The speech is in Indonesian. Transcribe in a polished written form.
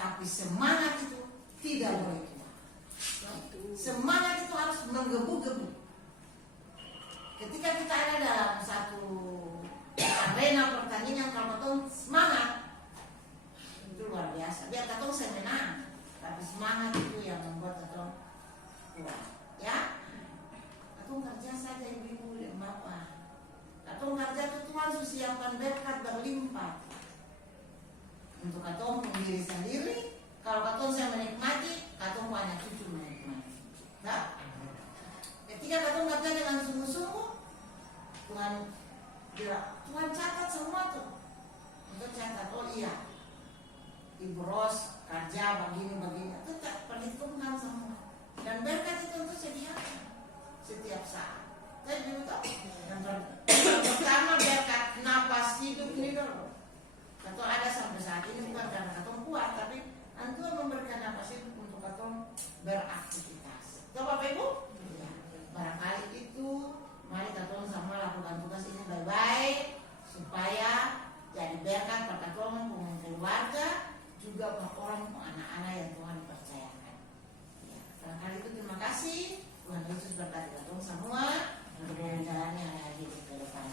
Tapi semangat itu tidak boleh tua. Semangat itu harus menggebu-gebu. Ketika kita ada dalam satu arena pertandingan, kalau katong semangat, itu luar biasa. Biar katong saya menang, tapi semangat itu yang membuat katong kuat. Ya, katong kerja saja ibu-ibu dan bapak. Katong kerja itu Tuhan sudah siapkan berkat berlimpah untuk katong diri sendiri. Kalau katong saya menikmati, katong banyak cucu menikmati. Nah, ketika katong kerja dengan sungguh-sungguh, Tuhan catat semua tuh. Untuk catat, oh iya, Ibu Ros kerja begini-begini, tetap perhitungkan semua. Dan berkat itu untuk sediakan setiap saat. Saya juga tahu. Yang pertama berkat napas hidup ini dulu. Atau ada sampai saat ini bukan karena katong kuat, tapi Tuhan memberikan napas hidup untuk katong beraktivitas. Tahu Bapak Ibu? Ya. Barangkali itu, mari katong sama lakukan tugas ini baik-baik supaya jadi berkat pada katong dengan keluarga, juga pada orang anak-anak yang Tuhan percayakan. Ya. Barangkali itu terima kasih. Tuhan Yesus berkati katong semua untuk menjalani hari-hari ke depan.